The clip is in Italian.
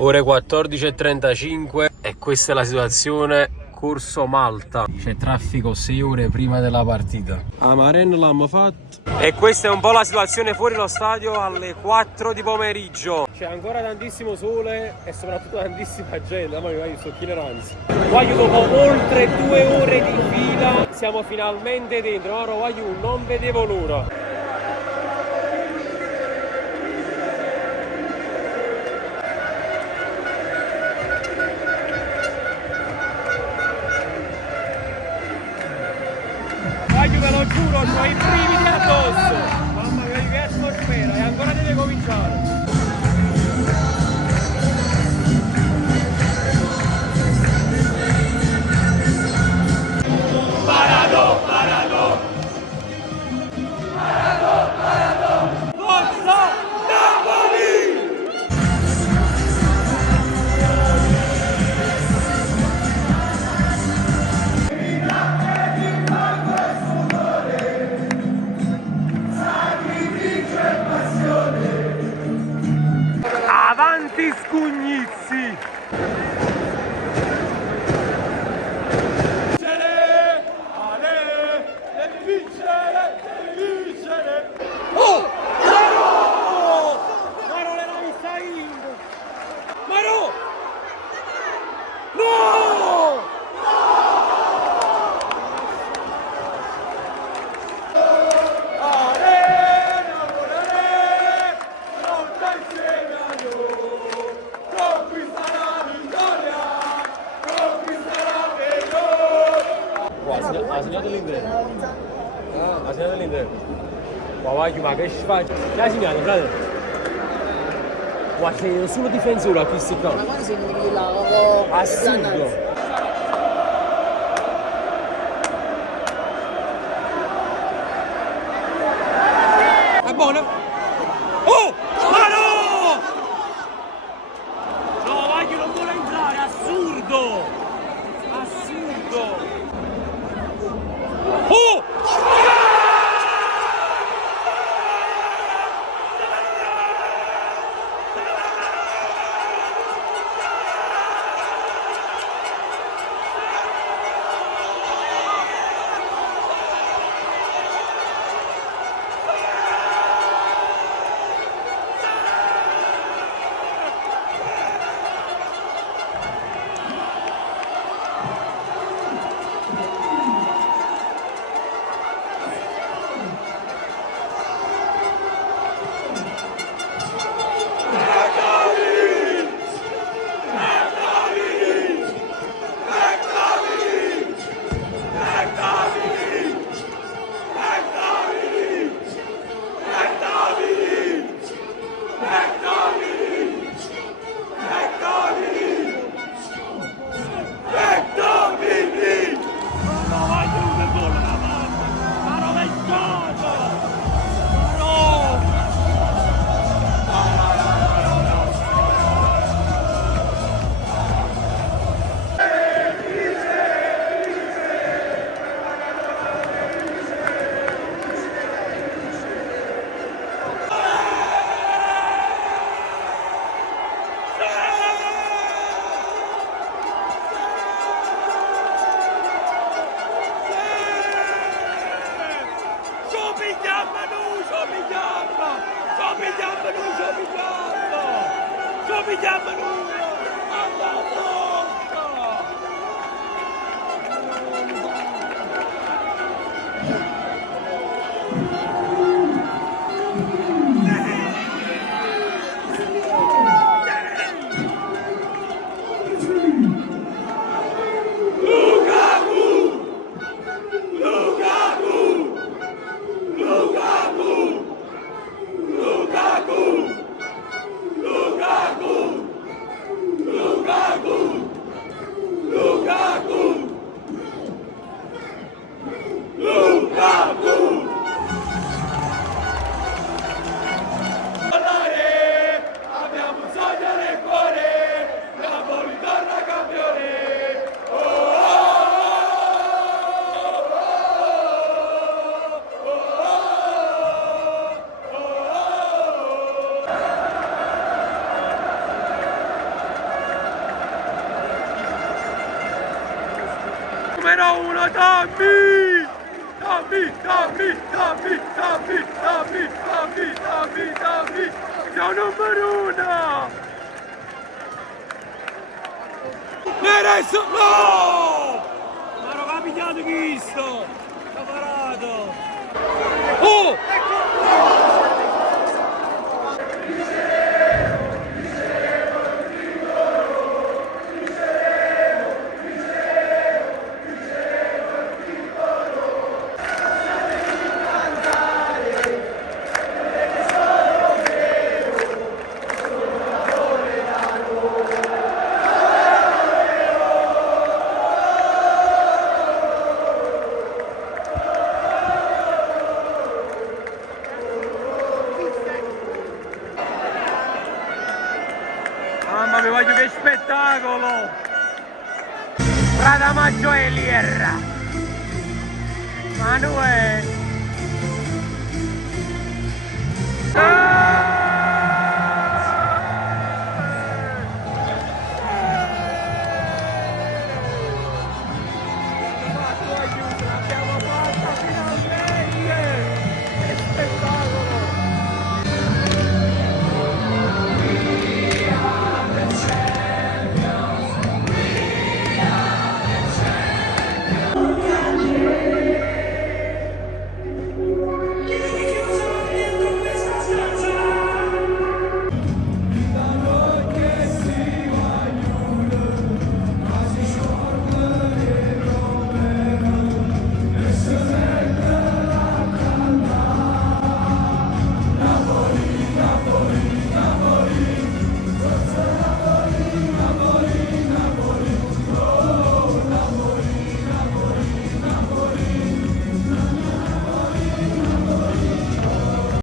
Ore 14:35 e questa è la situazione. Corso Malta, c'è traffico 6 ore prima della partita. A Maren l'hanno fatto. E questa è un po' la situazione fuori lo stadio alle 4 di pomeriggio. C'è ancora tantissimo sole e soprattutto tantissima gente. Ma io sto chileranza. Voglio dopo oltre 2 ore di fila siamo finalmente dentro. Ora voglio, non vedevo l'ora. Ve lo giuro, ho i brividi addosso! Mamma mia, che atmosfera! E ancora deve cominciare! Parado, parado! Parado, parado! Forza Napoli! Avanti Scugnizzi! Oh! Maro! Maro l'era vista in! Maro! No! Ha segnato l'Inter. Ha segnato l'Inter. Ma che sfaccio. Che ha segnato, frate? Guarda, c'è solo difensore a questi qua. Ma quando segni là? Assurdo. È buono? Oh! Ma no! No, Vaglio non vuole entrare, assurdo! Assurdo! Oh! numero uno, Tommy! Tommy, Tommy, Tommy, Tommy, Tommy, Tommy, Tommy, Tommy, sono numero uno! Meresso, no! Ma non capitato visto! Caparato! Oh! Mamma mia, voglio che spettacolo! Prada Maggio Elier! Manuel! Ah!